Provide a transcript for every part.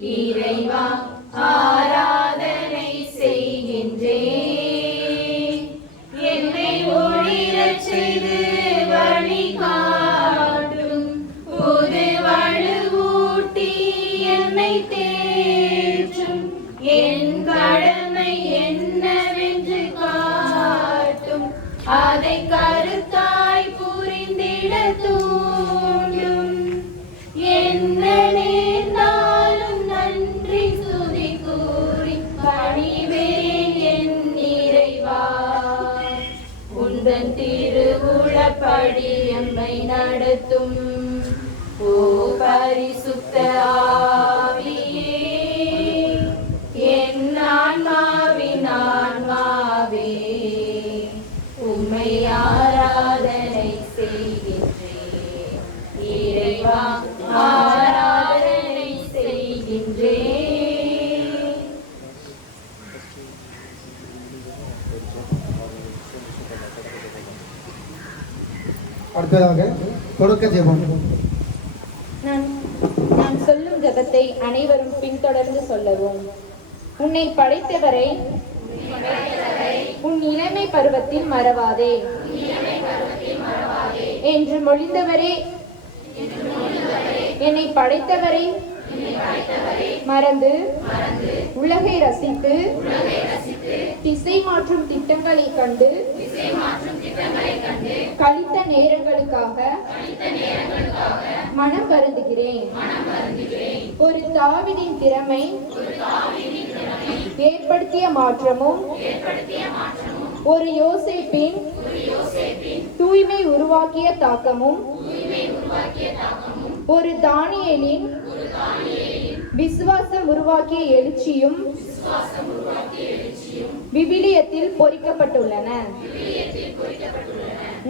இறைவா ஆராதனை செய்கின்றேன். என்னை ஒளிரச் செய்து வழிகாட்டும் புது வலுவூட்டி என்னை தேற்றும் என் கடமை என்னவென்று காட்டும் அதை கருத்தாய் புரிந்திட தூண்டும். என்ன நேர்ந்தாலும் நன்றி துதி கூறி பணிவேன் என் இறைவா. உந்தன் திருவுளப்படி எம்மை நடத்தும் ஓ பரிசுத்த ஆவியே, என் ஆன்மாவின் ஆன்மாவே உம்மை ஆராதனை செய்கின்றேன். இறைவா ஆராதனை செய்கின்றேன். அடுத்ததாக தொடக்க ஜெபம். நான் சொல்லும் ஜெபத்தை அனைவரும் பின்தொடர்ந்து சொல்லவும். உன்னை படைத்தவரை உன் இளமை பருவத்தில் மறவாதே என்று மொழிந்தவரே, என்னை படைத்தவரை மறந்து உலகை ரசித்து திசை மாற்றும் திட்டங்களை கண்டு கழித்த நேரங்களுக்காக மனம் வருந்துகிறேன். ஒரு தாவீதின் திறமை ஏற்படுத்திய மாற்றமும் ஒரு யோசேப்பின் தூய்மை உருவாக்கிய தாக்கமும் ஒரு தானியேலின் விசுவாசம் உருவாக்கிய எழுச்சியும் விவிலியத்தில் பொறிக்கப்பட்டுள்ளன.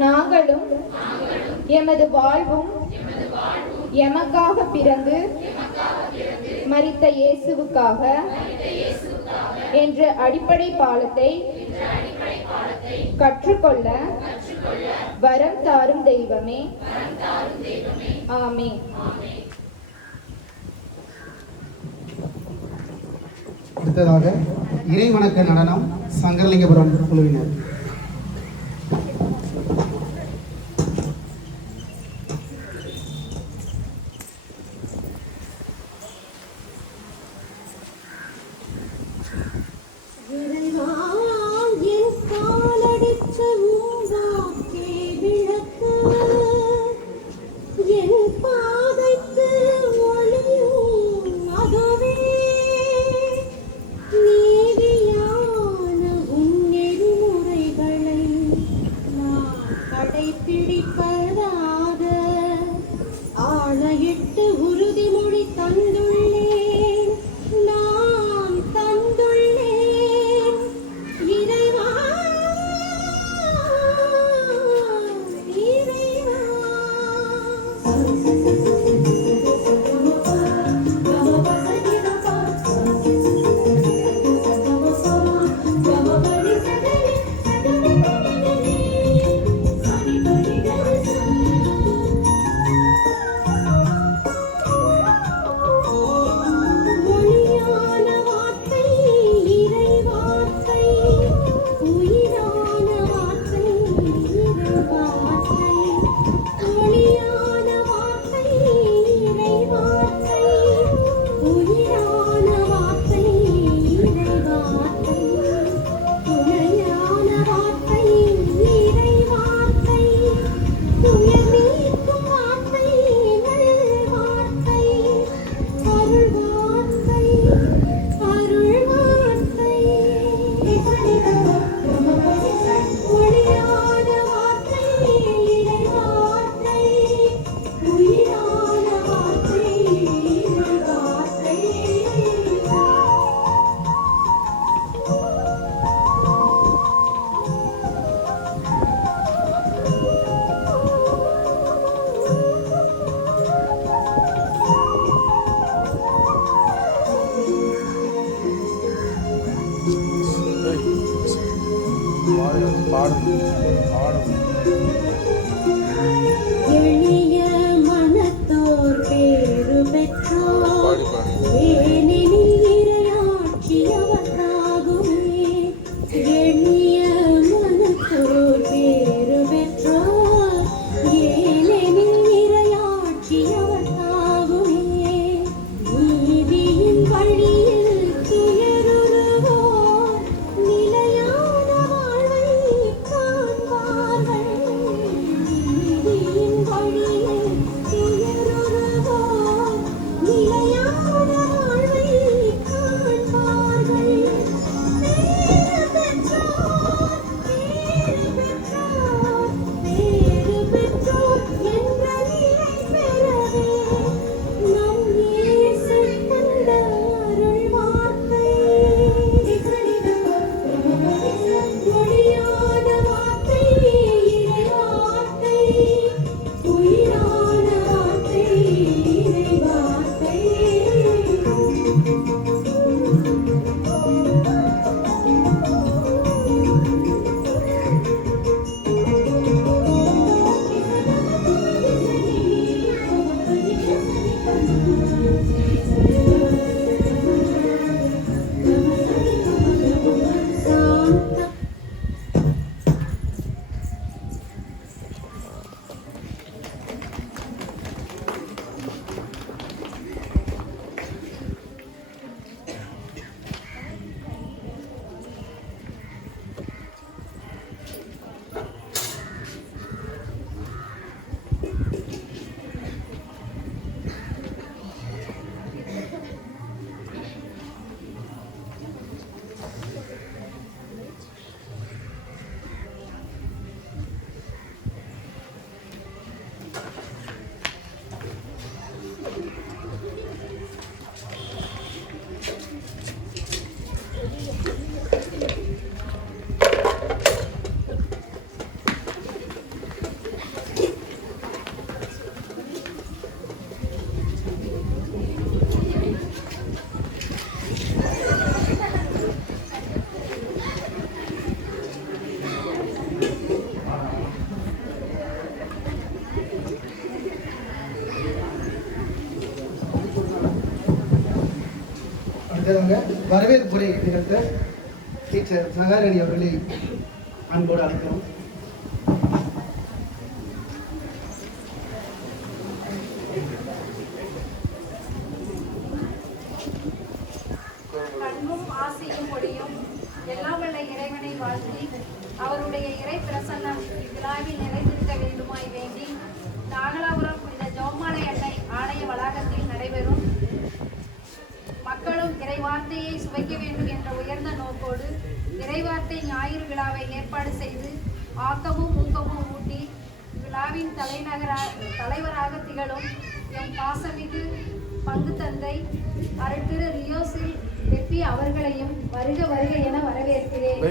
நாங்களும் எமது வாழ்வும் எமக்காக பிறந்து மரித்த இயேசுவுக்காக என்ற அடிப்படை பாலத்தை கற்றுக்கொள்ள வரம் தாரும் தெய்வமே. ஆமென். அடுத்ததாக இறைவணக்க நடனம் சங்கரலிங்கபுரம் குழுவினர். எளிய மனத்தோர் பேரு பெற்றோர் அடுத்ததாக வரவேற்புரை நிகழ்த்த டீச்சர் சகாரணி அவர்களை அன்போடு அழைக்கிறோம். அன்பும் ஆசையும் ஒளியும் எல்லாம் வல்ல இறைவனை வாழ்த்தி அவருடைய இறை பிரசன்னம் இவ்விழாவில் நிறைந்திருக்க வேண்டுமாய் வேண்டி நாகலாபுரம் புனித ஜெபமாலை அன்னை ஆலய வளாகத்தில் நடைபெறும் மக்களும் இறைவார்த்தையை சுவைக்க வேண்டும் என்ற உயர்ந்த நோக்கோடு இறைவார்த்தை ஞாயிறு விழாவை ஏற்பாடு செய்து ஆக்கமும் ஊக்கமும் ஊட்டி விழாவின் தலைவராக திகழும் எம் பாசமிகு பங்கு தந்தை அருட்திரு ரியோசில் வெப்பி அவர்களையும் வருக வருக என வரவேற்கிறேன்.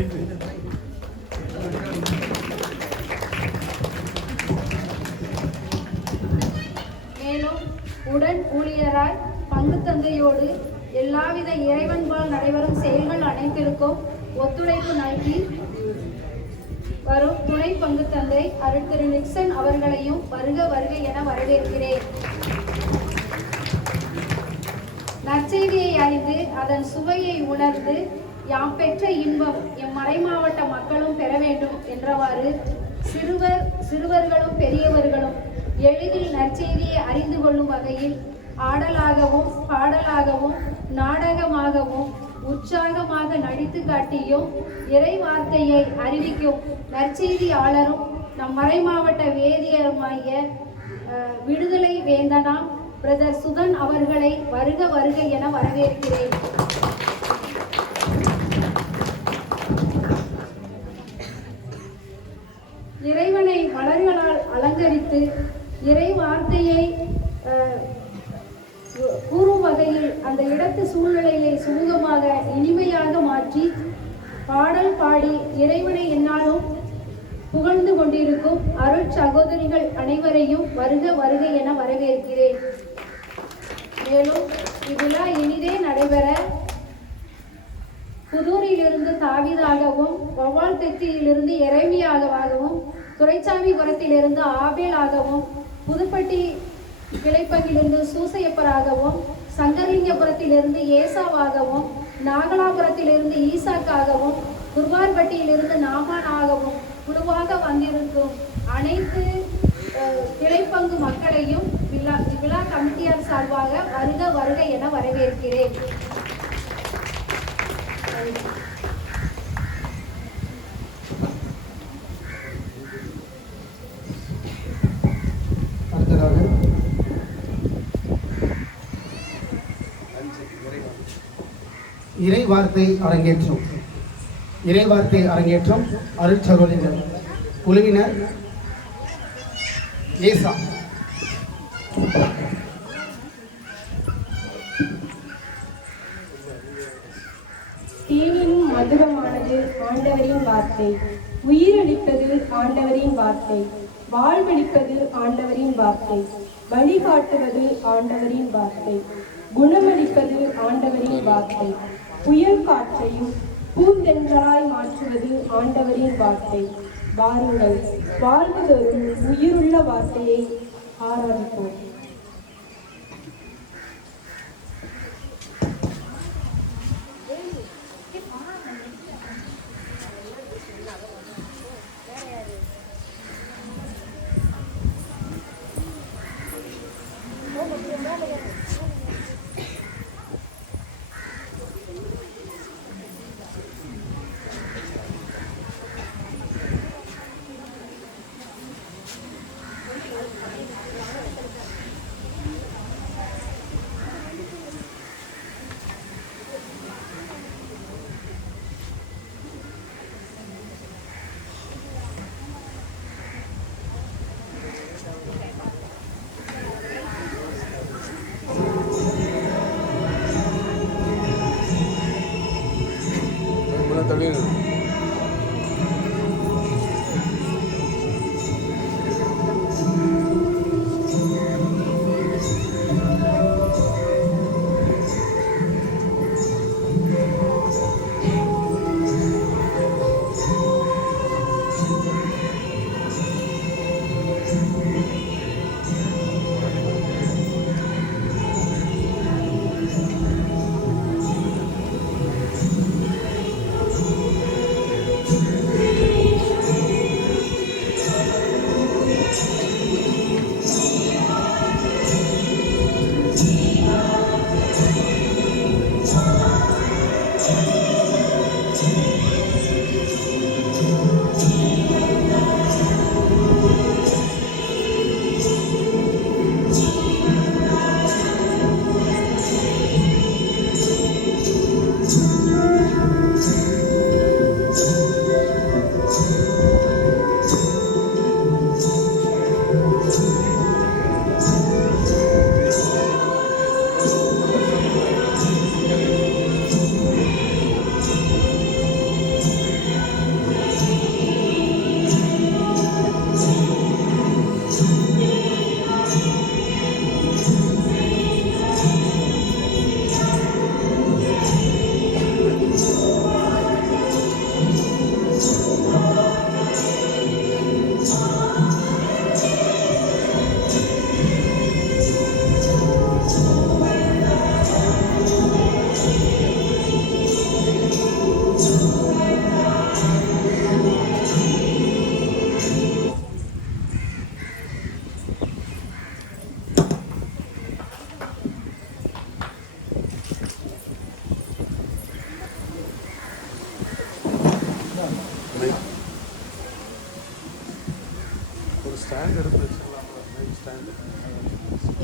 மேலும் உடன் ஊழியராய் பங்கு தந்தையோடு எல்லாவித இறைவன்பால் நடைபெறும் செயல்கள் அனைத்திற்கும் ஒத்துழைப்பு நல்கி வரும் துணை பங்கு தந்தை அருட்திரு நிக்சன் அவர்களையும் வருக வருக என வரவேற்கிறேன். நற்செய்தியை அறிந்து அதன் சுவையை உணர்ந்து யாம் பெற்ற இன்பம் எம் மறைமாவட்ட மக்களும் பெற வேண்டும் என்றவாறு சிறுவர்களும் பெரியவர்களும் எளிதில் நற்செய்தியை அறிந்து கொள்ளும் வகையில் ஆடலாகவும் பாடலாகவும் நாடகமாகவும் உற்சாகமாக நடித்து காட்டியும் இறை வார்த்தையை அறிவிக்கும் நற்செய்தியாளரும் நம் மறைமாவட்ட வேதியருமாகிய விடுதலை வேந்தனாம் பிரதர் சுதன் அவர்களை வருக வருக என வரவேற்கிறேன். இறைவனை மலர்களால் அலங்கரித்து இறை வார்த்தையை கூறும் வகையில் அந்த இடத்து சூழ்நிலையை சுமூகமாக இனிமையாக மாற்றி பாடல் பாடி இறைவனை என்னாலும் புகழ்ந்து கொண்டிருக்கும் அருட் சகோதரிகள் அனைவரையும் வருக வருக என வரவேற்கிறேன். மேலும் இவ்விழா இனிதே நடைபெற புதூரிலிருந்து தாவீதாகவும் வவ்வால் தெத்தியிலிருந்து எரேமியாகவும் துரைசாமிபுரத்திலிருந்து ஆபேலாகவும் புதுப்பட்டி கிளைப்பங்கிலிருந்து சூசையப்பராகவும் சங்கரலிங்கபுரத்திலிருந்து ஏசாவாகவும் நாகலாபுரத்திலிருந்து ஈசாக்காகவும் குர்வார்பட்டியிலிருந்து நாமானாகவும் குழுவாக வந்திருக்கும் அனைத்து கிளைப்பங்கு மக்களையும் விழா கமிட்டியார் சார்பாக வருக வருக என வரவேற்கிறேன். அடுத்ததாக இறை வார்த்தை அரங்கேற்றம் அருட்சகோதரிகள் குழுவினர் ஏசா. தேனினும் மதுரமானது ஆண்டவரின் வார்த்தை, உயிரளிப்பது ஆண்டவரின் வார்த்தை, வாழ்வளிப்பது ஆண்டவரின் வார்த்தை, வழிகாட்டுவது ஆண்டவரின் வார்த்தை, குணமளிப்பது ஆண்டவரின் வார்த்தை, புயல் காற்றையும் பூந்தென்றலாய் மாற்றுவது ஆண்டவரின் வார்த்தை. வாருங்கள், வாழ்வு தரும் உயிருள்ள வார்த்தையை ஆராதிப்போம்.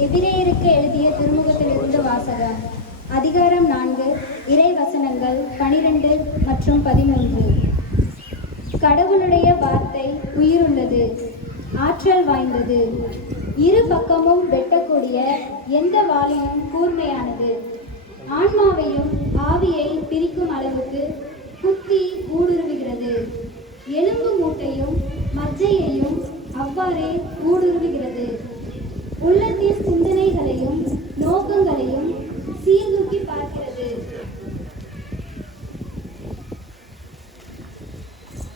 எபிரேயருக்கு எழுதிய திருமுகத்திலிருந்து வாசகம். அதிகாரம் 4, இறை வசனங்கள் 12 மற்றும் 13. கடவுளுடைய வார்த்தை உயிருள்ளது, ஆற்றல் வாய்ந்தது, இரு பக்கமும் வெட்டக்கூடிய எந்த வாளினும் கூர்மையானது, ஆன்மாவையும் ஆவியை பிரிக்கும் அளவுக்கு குத்தி ஊடுருவுகிறது, எலும்பு மூட்டையும் மஜ்ஜையையும் அவ்வாறே ஊடுருவுகிறது, உள்ளத்தின் சிந்தனைகளையும் நோக்கங்களையும் சீர்தூக்கி பார்க்கிறது.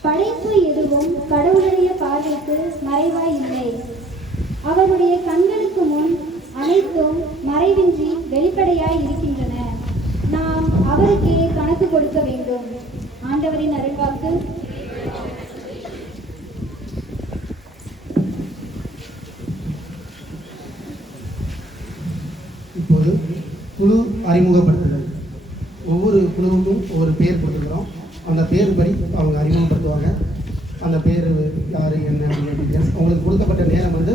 படைப்பு எதுவும் கடவுளுடைய பார்வைக்கு மறைவாய் இல்லை. அவருடைய கண்களுக்கு முன் அனைத்தும் மறைவின்றி வெளிப்படையாய் இருக்கின்றன. நாம் அவருக்கே கணக்கு கொடுக்க வேண்டும். ஆண்டவரின் அருள்வாக்கு. இப்போது குழு அறிமுகப்படுத்துதல். ஒவ்வொரு குழுவுக்கும் ஒவ்வொரு பேர் கொடுத்துக்கிறோம். அந்த பேர் படி அவங்க அறிமுகப்படுத்துவாங்க. அந்த பேர் யார் என்ன அப்படின்னு அவங்களுக்கு கொடுக்கப்பட்ட நேரம் வந்து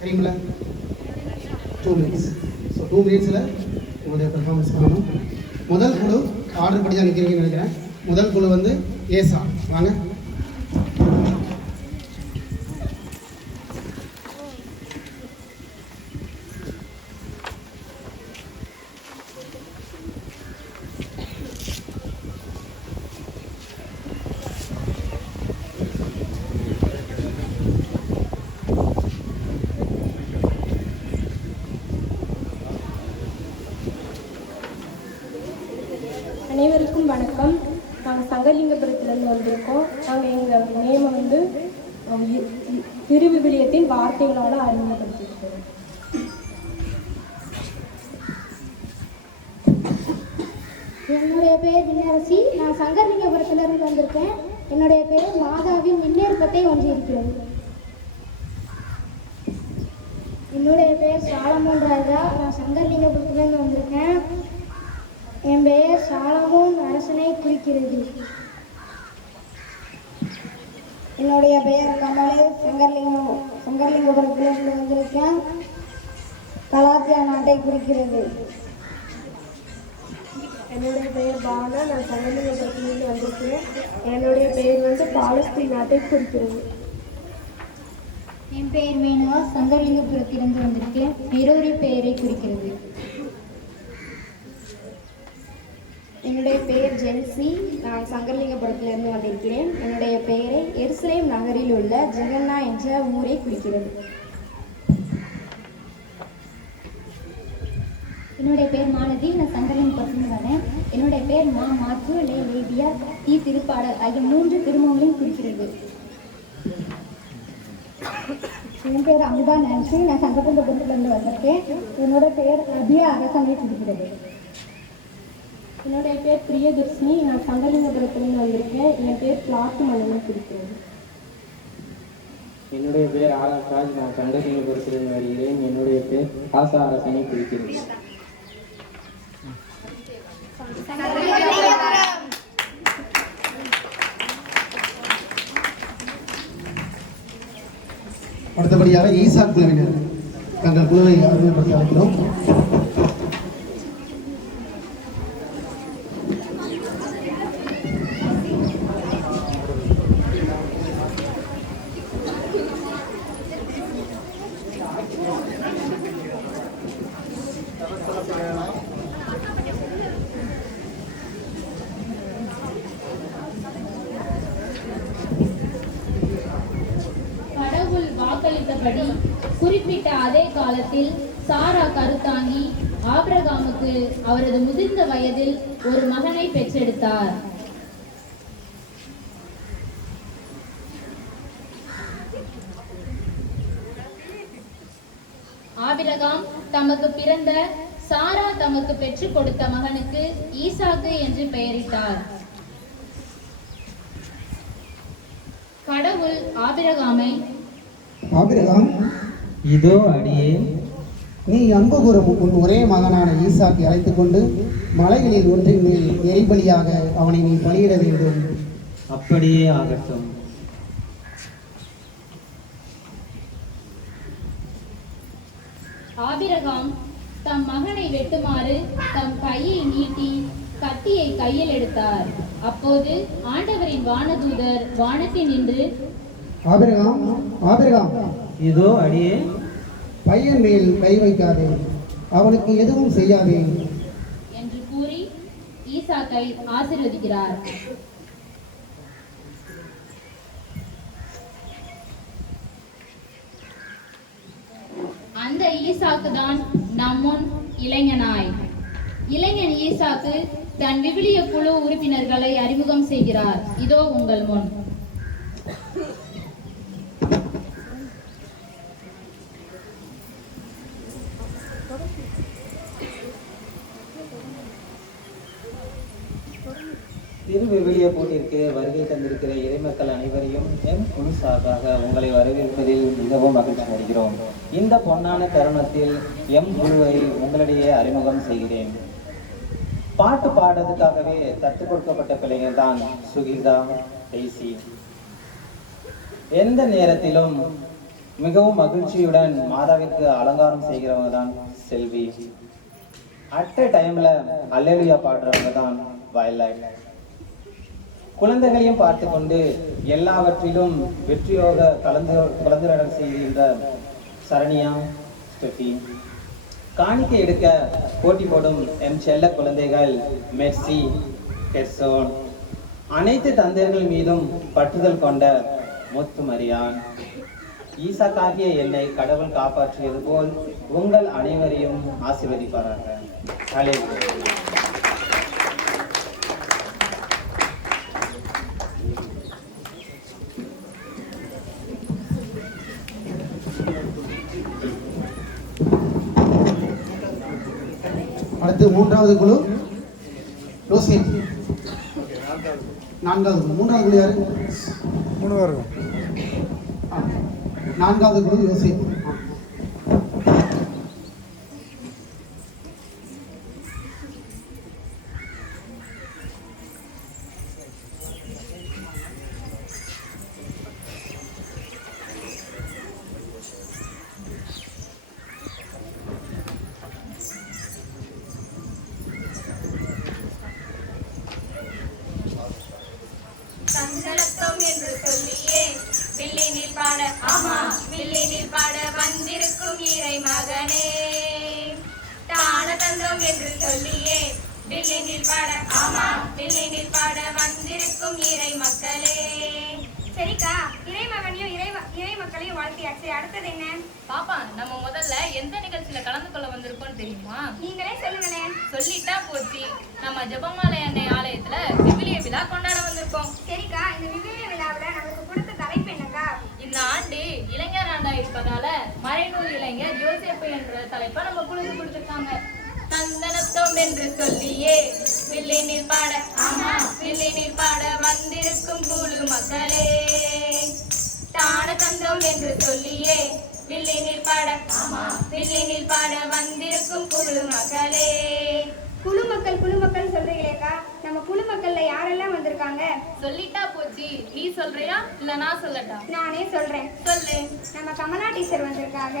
தெரியுமில்ல 2 மினிட்ஸ். ஸோ 2 மினிட்ஸில் உங்களுடைய பெர்ஃபார்மன்ஸ் பண்ணணும். முதல் குழு ஆர்டர் படி தான் நிற்கிறீங்கன்னு நினைக்கிறேன். முதல் குழு வந்து ஏசா. வாங்க. அனைவருக்கும் வணக்கம். நாங்கள் சங்கலிங்கபுரத்துலேருந்து வந்திருக்கோம். நாங்கள் எங்கள் நேமை வந்து திருவிவிலியத்தின் வார்த்தைகளோடு அறிமுகப்படுத்தியிருக்கோம். என்னுடைய பேர் விண்ணரசி. நான் சங்கலிங்கபுரத்திலிருந்து வந்திருக்கேன். என்னுடைய பேர் மாதாவின் விண்ணேற்பத்தை ஒன்றியிருக்கிறது. என்னுடைய பேர் சாலமோன் ராஜா. நான் சங்கலிங்கபுரத்திலிருந்து வந்திருக்கேன். என் பெயர் சாலமோன் அரசனை குறிக்கிறது. என்னுடைய பெயர் கமல். சங்கர்லிங்கபுரத்திலிருந்து வந்திருக்கேன். கலாத்தியா நாட்டை குறிக்கிறது. என்னுடைய பெயர் பானா. நான் சங்கலிங்கபுரத்திலிருந்து வந்திருக்கேன். என்னுடைய பெயர் வந்து பாலஸ்தீன் நாட்டை குறிக்கிறது. என் பெயர் வேணுவா. சங்கலிங்கபுரத்திலிருந்து வந்திருக்கேன். பெரோரி பெயரை குறிக்கிறது. என்னுடைய பெயர் ஜென்சி. நான் சங்கர்லிங்கபுரத்திலிருந்து வந்திருக்கிறேன். என்னுடைய பெயரை எருசலேம் நகரில் உள்ள ஜெகன்னா என்ற ஊரை குறிக்கிறது. என்னுடைய பேர் மாலதி. நான் சங்கலிங்கபுரத்திலிருந்து வரேன். என்னுடைய பேர் மாற்று லேபியா திருப்பாடல் ஆகிய 3 திருமங்களையும் குறிக்கிறது. என் பேர் அமுதா நான்சி. நான் சங்கலிங்கபுரத்திலிருந்து வந்திருக்கேன். என்னோட பெயர் அபியா அரசனை குறிக்கிறது. என்னுடைய பேர் பிரியதர்ஷினி. நான் சங்கலிங்கபுரத்திலிருந்து வந்திருக்கேன். என் பேர் பிளாட்டு மன்னனை குறிக்கிறது. என்னுடைய பேர் ஆராஜ். நான் சங்கலிங்கபுரத்திலிருந்து வருகிறேன். என்னுடைய பேர் ஆசா அரசனை குறிக்கிறது. அடுத்தபடியாக ஈசா குழுவினர் தங்கள் குழுவை அறிமுகப்படுத்த அழைக்கிறோம். கடவுள் வாக்களித்தபடி குறிப்பிட்ட அதே காலத்தில் சாரா கருத்தாங்கி ஆபிரகாமுக்கு அவரது முதிர்ந்த வயதில் ஒரு மகனை பெற்றெடுத்தார். ஆபிரகாம் தமக்கு பிறந்த சாரா தமக்கு பெற்றுக் கொடுத்த மகனுக்கு ஈசாக்கு என்று பெயரிட்டார். கடவுள் ஆபிரகாம், இதோ அடியே, நீ அன்பு கூறும் உன் ஒரே மகனான ஈசாக்கை அழைத்துக் கொண்டு மலைகளில் ஒன்றின் மேல் எரிபலியாக அவனை நீ பலியிட வேண்டும். அப்படியே ஆகட்டும். ஆபிரகாம் தம் மகனை வெட்டுமாறு தம் கையை நீட்டி கத்தியை கையில் எடுத்தார். அப்போது ஆண்டவரின் வானதூதர் வானத்தில் நின்று, ஆபிரகாம், ஆபிரகாம், இதோ அடியே. பையன் மேல் கை வைக்காதே, அவனுக்கு எதுவும் செய்யாதே என்று கூறி ஈசாக்கை ஆசீர்வதிக்கிறார். அந்த ஈசாக்கு தான் நம்முன் இளைஞனாய். இளைஞன் ஈசாக்கு தன் விவிலிய குழு உறுப்பினர்களை அறிமுகம் செய்கிறார். இதோ உங்கள் முன். திருவிவிலிய போட்டிற்கு வருகை தந்திருக்கிற இறைமக்கள் அனைவரையும் எம் குழு சார்பாக உங்களை வரவேற்பதில் மிகவும் மகிழ்ச்சி அடைகிறோம். இந்த பொன்னான தருணத்தில் எம் குழுவை உங்களிடையே அறிமுகம் செய்கிறேன். பாட்டு பாடுறதுக்காகவே தத்துக் கொடுக்கப்பட்ட பிள்ளைகள் தான் சுகிதா, டெய்சி. எந்த நேரத்திலும் மிகவும் மகிழ்ச்சியுடன் மாதாவிற்கு அலங்காரம் செய்கிறவங்க தான் செல்வி. அட் எ டைம்ல அல்லேலூயா பாடுறவங்க தான் வயலைட். குழந்தைகளையும் பார்த்து கொண்டு எல்லாவற்றிலும் வெற்றியோக கலந்துரையாடல் செய்கின்ற சரணியா, ஸ்டெஃபி. காணிக்கை எடுக்க போட்டி போடும் எம் செல்ல குழந்தைகள் மெர்சி, கெர்சோன். அனைத்து தந்தையர்கள் மீதும் பற்றுதல் கொண்ட முத்து மரியான். ஈசாக்காகிய என்னை கடவுள் காப்பாற்றியது போல் உங்கள் அனைவரையும் ஆசீர்வதிப்பாராக. ஹல்லேலூயா. அடுத்து மூன்றாவது குழு ரோசேட். மூன்றாவது குழு யாரு? நான்காவது குழு யோசேப். சந்தனத்தம் என்று சொல்லியே வில்லினில் பாட, ஆமா வில்லினில் பாட வந்திருக்கும் இறை மகனே. தானதந்தம் என்று சொல்லியே வில்லினில் பாட, ஆமா வில்லினில் பாட வந்திருக்கும் இறை மக்களே. சரிக்கா, இறைமகனையும் இறை மக்களையும் வாழ்த்தியாச்சு. அடுத்தது என்ன? பாப்பா, நம்ம முதல்ல எந்த நிகழ்ச்சியில கலந்து கொள்ள வந்திருக்கோம் தெரியுமா? நீங்களே சொல்லுங்களேன். சொல்லிட்டா போச்சு. நம்ம ஜெபமாலை அன்னை ஆலயத்துல விவிலிய விழா கொண்டாட வந்திருக்கோம். சரிக்கா, இந்த விவிலிய விழாவில் நமக்கு கொடுத்த தலைப்பு என்னக்கா? இந்த ஆண்டு இளைஞர் ஆண்டா இருப்பதால மறைநூல் இளைஞர் யோசேப்பு என்ற தலைப்பை நம்ம குழுக்கு கொடுத்திருக்காங்க. சந்தனத்தம் என்று சொல்லியே வில்லினில் பாட, ஆமா வில்லினில் பாட வந்திருக்கும் குழு மக்களே. தானதந்தம் என்று சொல்லியே வில்லினில் பாட, ஆமா வில்லினில் பாட வந்திருக்கும் குழு மக்களே. குழுமக்கள் சொல்றீங்களேக்கா, நம்ம குழுமக்கள்ல யாரெல்லாம் வந்திருக்காங்க? சொல்லிட்டா போச்சு. நீ சொல்றியா இல்ல நான் சொல்லட்டா? நானே சொல்றேன். சொல்லு. நம்ம கமலா டீச்சர் வந்திருக்காங்க,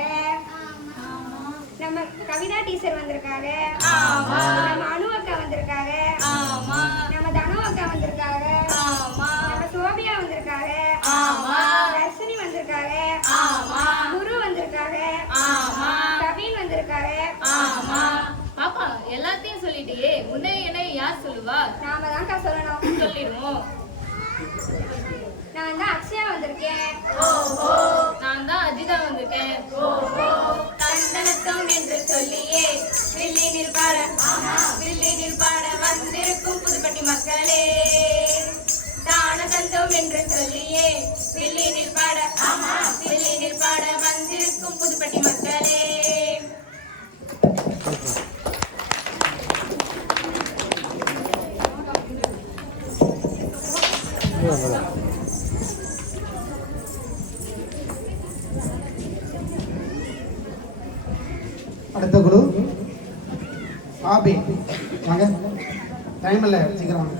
நம்ம கவிதா டீச்சர் வந்திருக்காங்க, ஆமா நம்ம அனு அக்கா வந்திருக்காங்க, ஆமா நம்ம தனு அக்கா வந்திருக்காங்க, ஆமா நம்ம சோபியா வந்திருக்காங்க, ஆமா தர்ஷினி வந்திருக்காங்க, ஆமா குரு வந்திருக்காங்க, ஆமா கவின் வந்திருக்காங்க, ஆமா. பாப்பா, எல்லாத்தையும் சொல்லிட்டியே, உன்னை என்னை யார் சொல்லுவா? நாம தான்க்கா சொல்லணும். சொல்லிடுவோம். நான் தான் அக்ஷயா வந்திருக்கேன். ஓஹோ. நான் தான் அஜிதா வந்திருக்கேன். ஓஹோ. சந்தனத்தம் என்று சொல்லியே வில்லினில் பாட, ஆமா வில்லினில் பாட வந்திருக்கும் புதுப்பட்டி மக்களே. தானதந்தம் என்று சொல்லியே வில்லினில் பாட, ஆமா வில்லினில் பாட வந்திருக்கும் புதுப்பட்டி மக்களே. அடுத்த குழு ஆபே. வாங்க, டைம் இல்லை, சீக்கிரம் வாங்க.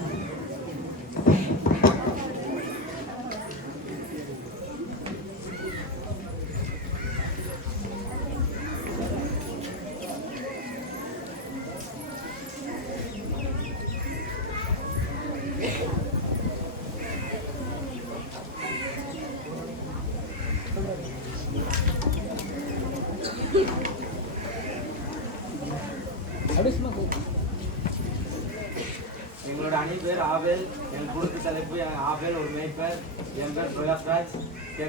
எங்களோட அணி பேர் ஆவேல். என் குழுக்கு தலைப்பு ஆவேல் ஒரு மேய்ப்பர். என் பேர் பிரகாஷ்ராஜ்.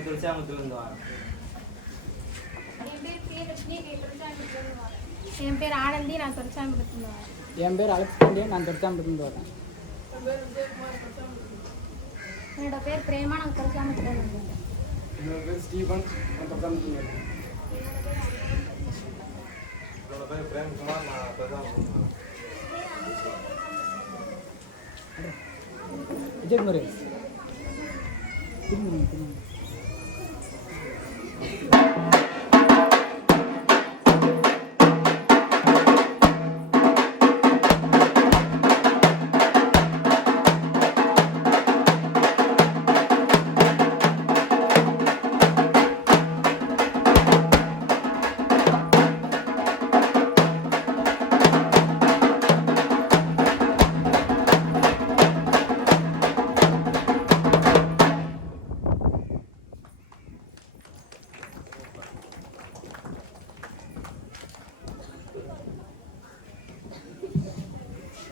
திருச்சாமத்திலிருந்து வரேன். என் பேர் ஆனந்தி, நான் திருச்சாம்பரத்துலேருந்து வரேன். என் பேர் அலெக்ஸ் பாண்டியன், நான் திருச்சாம்பரத்துலேருந்து வரேன். என்னோட பேர் பிரேமா, நான் திருச்சாம்பரத்துலேருந்து வரேன். என்னோட பேர் ஸ்டீபன், நான் திருச்சாம்பரத்துலேருந்து வரேன். என்னோட பேர் பிரேம்குமார், நான் திருச்சாம்பரத்துலேருந்து வரேன். விஜய் முறை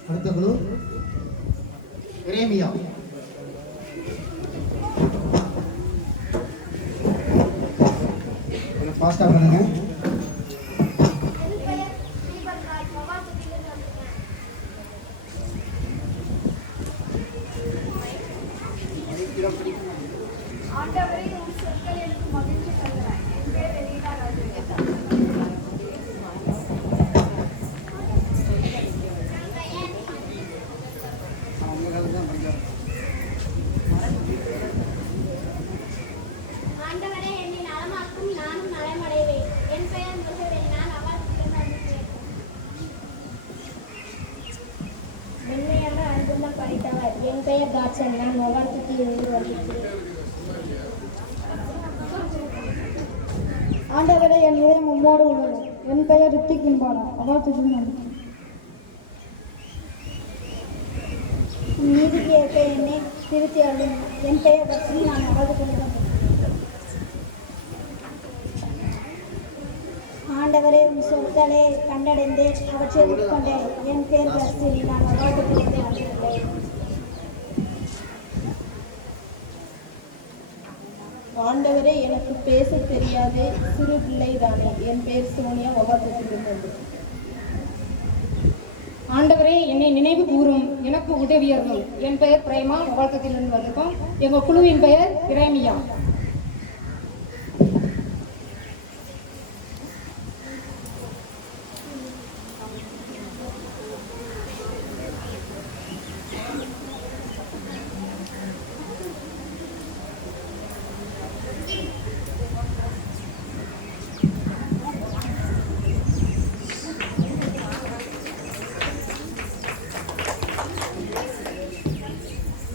அடுத்த குழு எரேமியா. கொஞ்சம் ஃபாஸ்ட்டாக பண்ணுங்க. ஆண்டவரே உன் சொற்கள் எனக்கு மகிழ்ச்சி தருகிறாய். என் பேர் எலீனா ராஜேஷ். ஆண்டவரே என்னை நலமாக்கும், நானும் நலமடைவேன். என் பெயர் முருகவேல், நான் அவாத்திலிருந்து வந்திருக்கிறேன். மென்மையான அன்புள்ள படித்தவர். என் பெயர் காட்சன், நான் மொகாத்துக்கு இருந்து வந்திருக்கிறேன். ஆண்டவரே என் இதயம் உம்மோடு உள்ளது. என் பெயர் ரித்திக் இம்பாலா, அவாத்துலேருந்து வந்திருக்கிறேன். நீதிக்கு ஏற்ப என்னை திருத்தி அருளும். என் பெயர் பத்ரி, நான் அவாத்துலேருந்து வந்திருக்கிறேன். ஆண்டவரே உன் சொற்களை கண்டடைந்தேன், அவற்றை உட்கொண்டேன். என் பேர் பத்ரி, நான் அவாத்துலேருந்து வந்திருக்கிறேன். ஆண்டவரே எனக்கு பேச தெரியாதே, சிறு பிள்ளைதானே. என் பேர் சோனியா, வகாத்தத்திலிருந்து. ஆண்டவரே என்னை நினைவு கூறும், எனக்கு உதவியர்கள். என் பெயர் பிரேமா, வாழ்க்கத்திலிருந்து வந்திருக்கோம். எங்கள் குழுவின் பெயர் இரேமியா.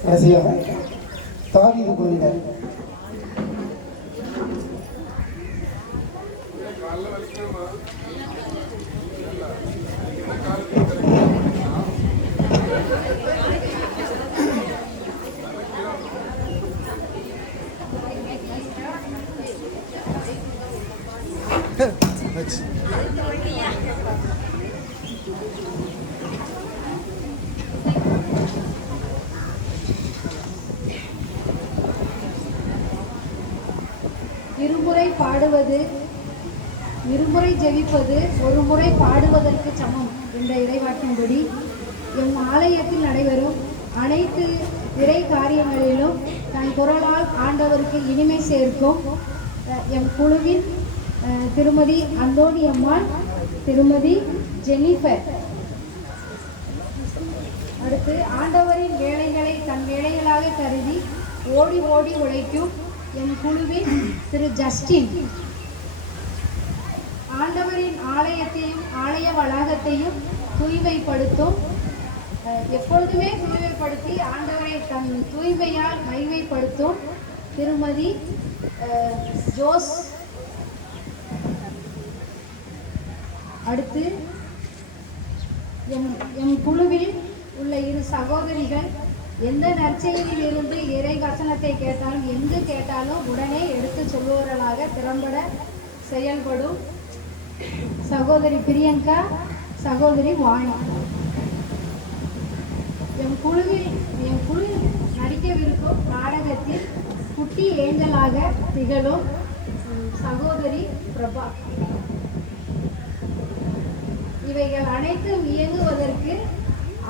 கடைசியாக தாவீது குழுவினர். இருமுறை பாடுவது, இருமுறை ஜெபிப்பது ஒரு முறை பாடுவதற்கு சமம் என்ற இறைவாக்கின்படி எம் ஆலயத்தில் நடைபெறும் அனைத்து இறை காரியங்களிலும் தன் குரலால் ஆண்டவருக்கு இனிமை சேர்க்கும் எம் குழுவின் திருமதி அந்தோணி அம்மாள், திருமதி ஜெனிஃபர். அடுத்து ஆண்டவரின் வேலைகளை தன் வேலைகளாக கருதி ஓடி ஓடி உழைக்கும் எம் குழுவின் திரு ஜஸ்டின். ஆண்டவரின் ஆலயத்தையும் ஆலய வளாகத்தையும் தூய்மைப்படுத்தும், எப்பொழுதுமே தூய்மைப்படுத்தி ஆண்டவரை தன் தூய்மையால் மகிமைப்படுத்தும் திருமதி ஜோஸ். அடுத்து எம் குழுவில் உள்ள இரு சகோதரிகள் எந்த நற்செய்தியில் இருந்து இறை வசனத்தை கேட்டாலும் எங்கு கேட்டாலும் உடனே எடுத்து சொல்லுவவர்களாக திறம்பட செயல்படும் சகோதரி பிரியங்கா, சகோதரி வாணி. எம் இருக்கும் நாடகத்தில் குட்டி ஏஞ்சலாக திகழும் சகோதரி பிரபா. இவைகள் அனைத்தும் இயங்குவதற்கு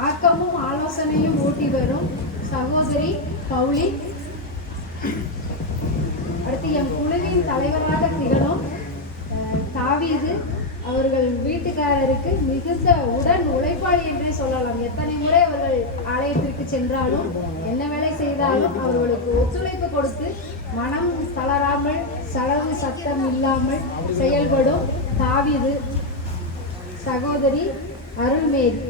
ஆக்கமும் ஆலோசனையும் ஊட்டி வரும் சகோதரி பவுலி. அடுத்து என் குழுவின் தலைவராக திகழும் தாவீது. அவர்கள் வீட்டுக்காரருக்கு மிகுந்த உடன் உழைப்பாளி என்றே சொல்லலாம். எத்தனை முறை அவர்கள் ஆலயத்திற்கு சென்றாலும் என்ன வேலை செய்தாலும் அவர்களுக்கு ஒத்துழைப்பு கொடுத்து மனம் தளராமல் செலவு சத்தம் இல்லாமல் செயல்படும் தாவீது. சகோதரி அருள்மேரி.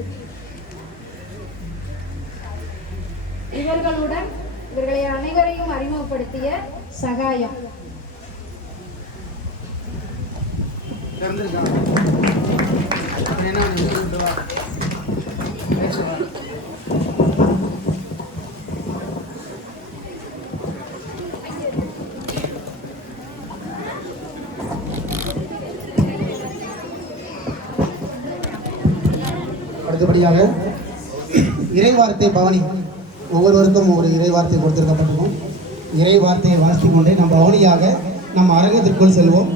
இவர்களை அனைவரையும் அறிமுகப்படுத்திய சகாயம். அடுத்தபடியாக இறைவார்த்தை பவனி. ஒவ்வொருவருக்கும் ஒரு இறைவார்த்தை கொடுத்திருக்கப்பட்டிருக்கும். இறைவார்த்தையை வாசித்துக் கொண்டே நம் பவனியாக நம் அரங்கத்திற்குள் செல்வோம்.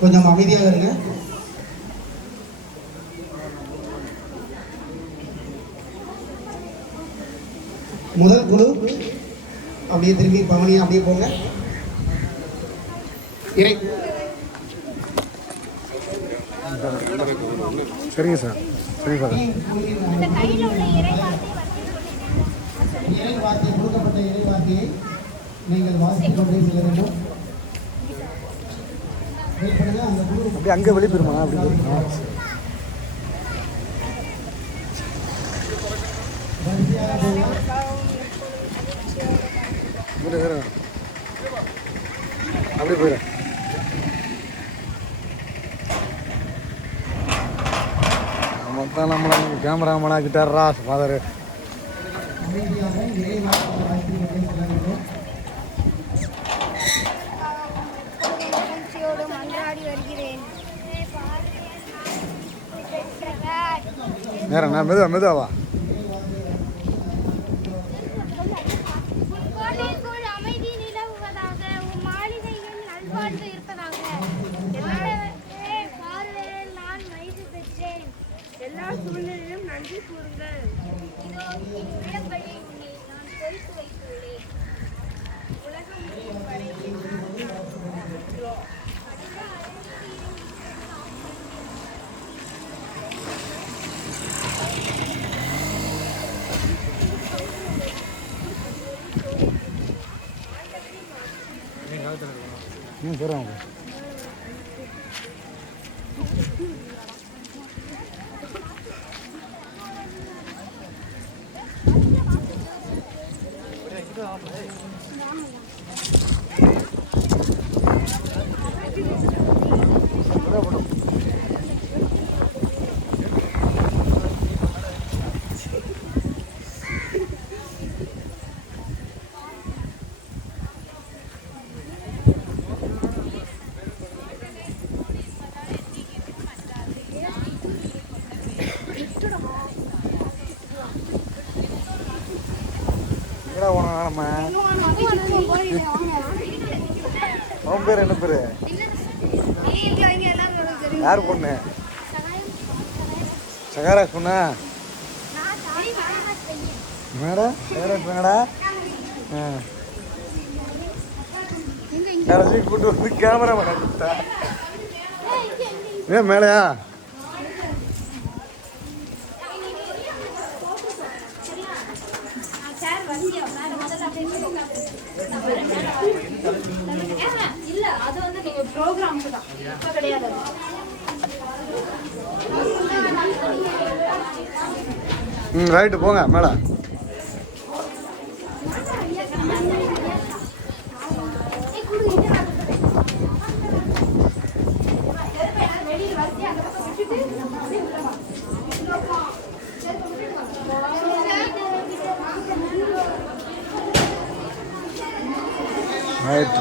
கொஞ்சம் அமைதியாக இருங்க. முதல் குழு அப்படியே திரும்பி பவனி அப்படியே போங்க. இறை சரிங்க சார். சரி சார். இறைவார்த்தை கொடுக்கப்பட்ட இறைவார்த்தையை நீங்கள் வாசித்துக் கொண்டே செல்ல வேண்டும். அப்படியே அங்கே வெளிப்பெறுமா? அப்படி அப்படி போயிடும். மொத்தம் நம்மளை கேமராமேனா கிட்டாரா ஃபாதரு. நேரம் நான் மெதுவா அமைதி நிலவுவதாக, உன் மாளிகையில் நல்வாழ்வு இருப்பதாக. பார்வையில் நான் மகிழ்ச்சி பெற்றேன். எல்லா சூழ்நிலையிலும் நன்றி கூறுங்கள். இதோ என் விளம்பரியை உன்னை நான் பொறுத்து வைத்துள்ளேன். உலகம் முடியும் வரை போகிறோம். அவன் பேர் என்ன பேரு? யார் பொண்ணு? சகாராஜ் பொண்ணா? மேடம் மேடா கடைசி கூட்டு வந்து கேமரா மேடா ஏன் மேலையா? இல்ல அது வந்து நீங்க ப்ரோக்ராம்க்கு தான், இப்ப கிடையாது. ரைட்டு போங்க மேல. ரைட்.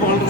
போங்க.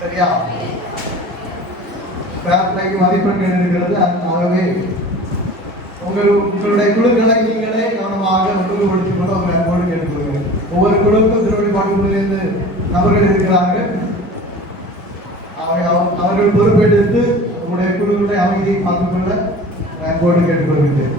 சரியா? மதிப்பெண்கள் இருக்கிறது. ஆகவே உங்களுடைய குழுக்களை நீங்களே கவனமாக ஒழுங்குபடுத்திக் கொண்டு உங்களை அன்போடு கேட்டுக்கொள்கிறேன். ஒவ்வொரு குழுவுக்கும் திருவள்ளுவாட்டிலிருந்து நபர்கள் இருக்கிறார்கள். அவர்கள் பொறுப்பெடுத்து உங்களுடைய குழுக்களை அமைதியை பார்த்துக் கொள்ள அன்போடு கேட்டுக்கொள்கிறேன்.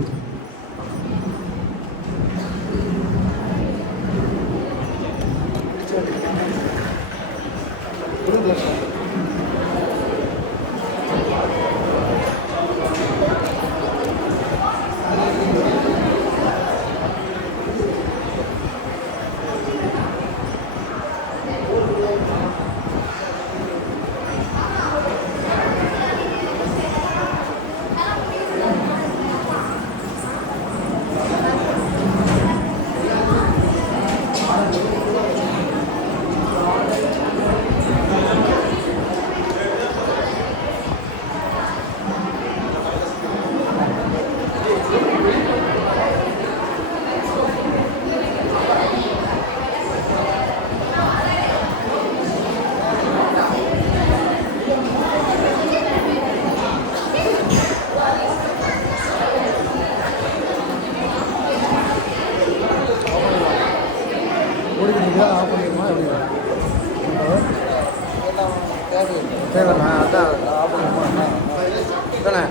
இதான் ஆஃப் பண்ணிடுமா எப்படி தேவைண்ணா அதான் ஆஃப் பண்ணிடுமா தானே